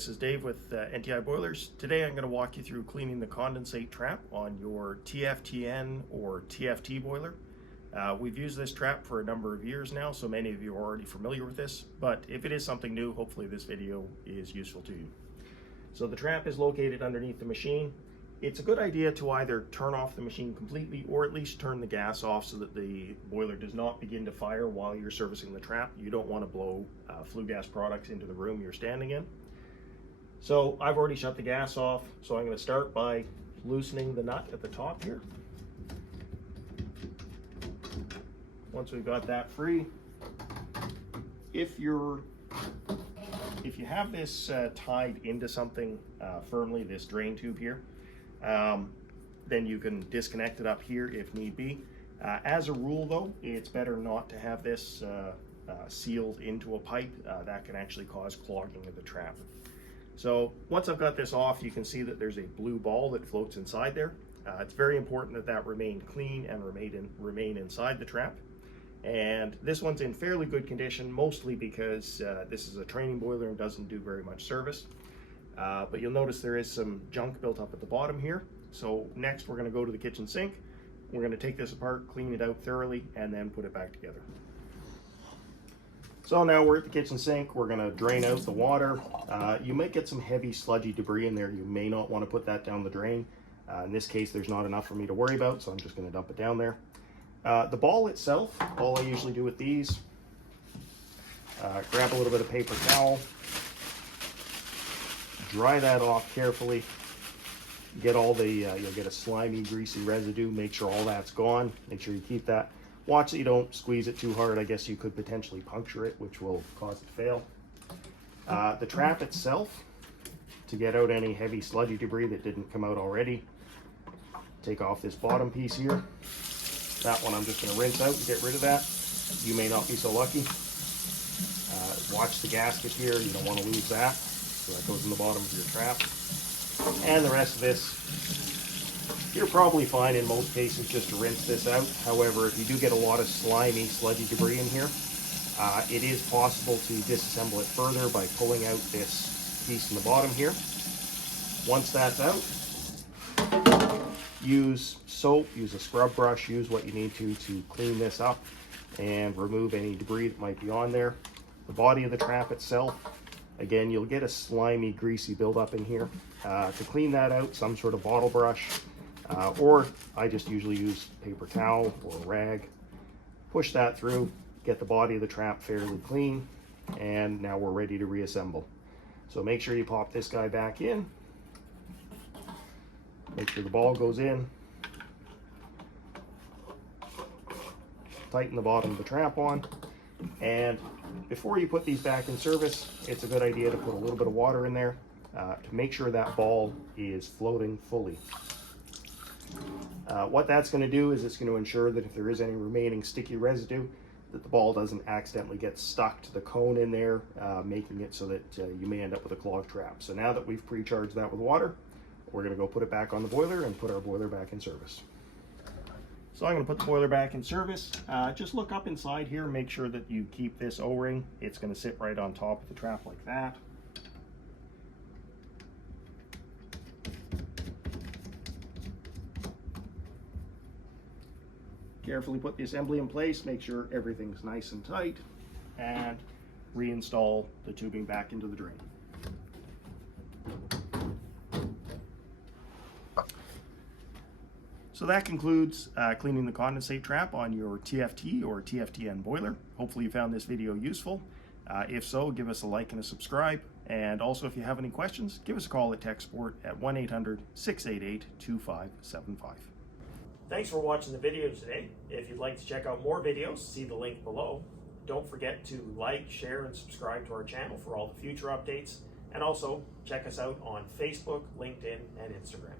this is Dave with NTI Boilers. Today I'm going to walk you through cleaning the condensate trap on your TFTN or TFT boiler. We've used this trap for a number of years now, so many of you are already familiar with this, but if it is something new, hopefully this video is useful to you. So the trap is located underneath the machine. It's a good idea to either turn off the machine completely or at least turn the gas off so that the boiler does not begin to fire while you're servicing the trap. You don't want to blow flue gas products into the room you're standing in. So I've already shut the gas off, so I'm going to start by loosening the nut at the top here. Once we've got that free, if you have this tied into something firmly, this drain tube here, then you can disconnect it up here if need be. As a rule though, it's better not to have this sealed into a pipe. That can actually cause clogging of the trap. So once I've got this off, you can see that there's a blue ball that floats inside there. It's very important that that remain clean and remain inside the trap. And this one's in fairly good condition, mostly because this is a training boiler and doesn't do very much service. But you'll notice there is some junk built up at the bottom here. So next we're going to go to the kitchen sink. We're going to take this apart, clean it out thoroughly, and then put it back together. So now we're at the kitchen sink. We're going to drain out the water. You might get some heavy sludgy debris in there. You may not want to put that down the drain. In this case, there's not enough for me to worry about, so I'm just going to dump it down there. The ball itself, all I usually do with these, grab a little bit of paper towel, dry that off carefully, get all the, you'll get a slimy, greasy residue, make sure all that's gone, make sure you keep that. Watch that you don't squeeze it too hard. I guess you could potentially puncture it, which will cause it to fail. The trap itself, to get out any heavy sludgy debris that didn't come out already, take off this bottom piece here. That one I'm just going to rinse out and get rid of that. You may not be so lucky. Watch the gasket here, you don't want to lose that. So that goes in the bottom of your trap. And the rest of this, you're probably fine in most cases just to rinse this out. However, if you do get a lot of slimy, sludgy debris in here, it is possible to disassemble it further by pulling out this piece in the bottom here. Once that's out, use soap, use a scrub brush, use what you need to clean this up and remove any debris that might be on there. The body of the trap itself, again, you'll get a slimy, greasy buildup in here. To clean that out, some sort of bottle brush, or I just usually use paper towel or a rag. Push that through, get the body of the trap fairly clean, and now we're ready to reassemble. So make sure you pop this guy back in. Make sure the ball goes in. Tighten the bottom of the trap on. And before you put these back in service, it's a good idea to put a little bit of water in there to make sure that ball is floating fully. What that's going to do is it's going to ensure that if there is any remaining sticky residue, that the ball doesn't accidentally get stuck to the cone in there, making it so that you may end up with a clogged trap. So now that we've pre-charged that with water, we're going to go put it back on the boiler and put our boiler back in service. So I'm going to put the boiler back in service. Just look up inside here, make sure that you keep this O-ring. It's going to sit right on top of the trap like that. Carefully put the assembly in place, make sure everything's nice and tight, and reinstall the tubing back into the drain. So that concludes cleaning the condensate trap on your TFT or TFTN boiler. Hopefully you found this video useful. If so, give us a like and a subscribe. And also, if you have any questions, give us a call at tech support at 1-800-688-2575. Thanks for watching the video today. If you'd like to check out more videos, see the link below. Don't forget to like, share, and subscribe to our channel for all the future updates. And also, check us out on Facebook, LinkedIn, and Instagram.